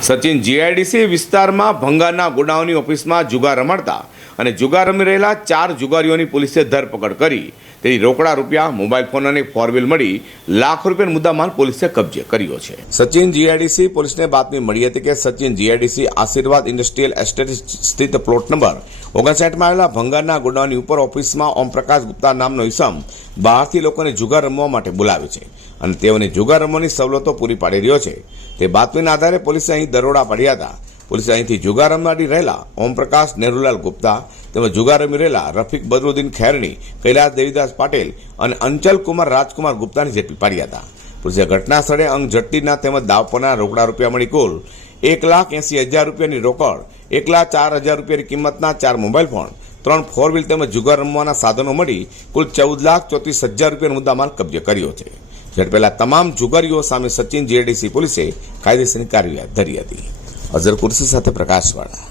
Sachin GIDC વિસ્તારમાં ભંગારના ગોડાઉનની ઓફિસમાં જુગાર રમાડતા અને જુગાર રમી રહેલા ચાર જુગારીઓની પોલીસે ધરપકડ કરી. તેની રોકડા રૂપિયા, મોબાઈલ ફોન અને ફોર વ્હીલ મળી લાખ રૂપિયાનો મુદ્દામાલ પોલીસે કબજે કર્યો છે. સચિન જીઆઈડીસી પોલીસને બાતમી મળી હતી કે Sachin GIDC Ashirwad industrial estate સ્થિત પ્લોટ નંબર ઓગણસાઠમાં આવેલા ભંગારના ગોડાઉનની ઉપર ઓફિસમાં ઓમપ્રકાશ ગુપ્તા નામનો ઇસમ બહારથી લોકોને જુગાર રમવા માટે બોલાવે છે અને તેઓને જુગાર રમવાની સવલતો પૂરી પાડી રહ્યો છે. તે બાતમીના આધારે પોલીસે અહીં દરોડા પડ્યા હતા. પોલીસે અહીંથી જુગાર રમાડી રહેલા ઓમપ્રકાશ નેહરુલાલ ગુપ્તા તેમજ જુગાર રમી રહેલા રફીક બદરુદ્દીન ખેરણી, કૈલાસ દેવીદાસ પાટેલ અને અંચલ કુમાર રાજકુમાર ગુપ્તાને ઝડપી પાડ્યા હતા. પોલીસે ઘટના સ્થળે અંગ ઝડપીના તેમજ દાવપના રોકડા રૂપિયા મળી કુલ એક લાખ એંસી હજાર રૂપિયાની રોકડ, એક લાખ ચાર હજાર રૂપિયાની કિંમતના ચાર મોબાઈલ ફોન, ત્રણ ફોર વ્હીલ તેમજ જુગાર રમવાના સાધનો મળી કુલ ચૌદ લાખ ચોત્રીસ હજાર રૂપિયાનો મુદ્દામાલ કબજે કર્યો છે. ઝડપેલા તમામ જુગારીઓ સામે સચિન જીએડીસી પોલીસે કાયદેસરની કાર્યવાહી ધરી હતી. અઝર કુર્સી સાથે પ્રકાશવાળા.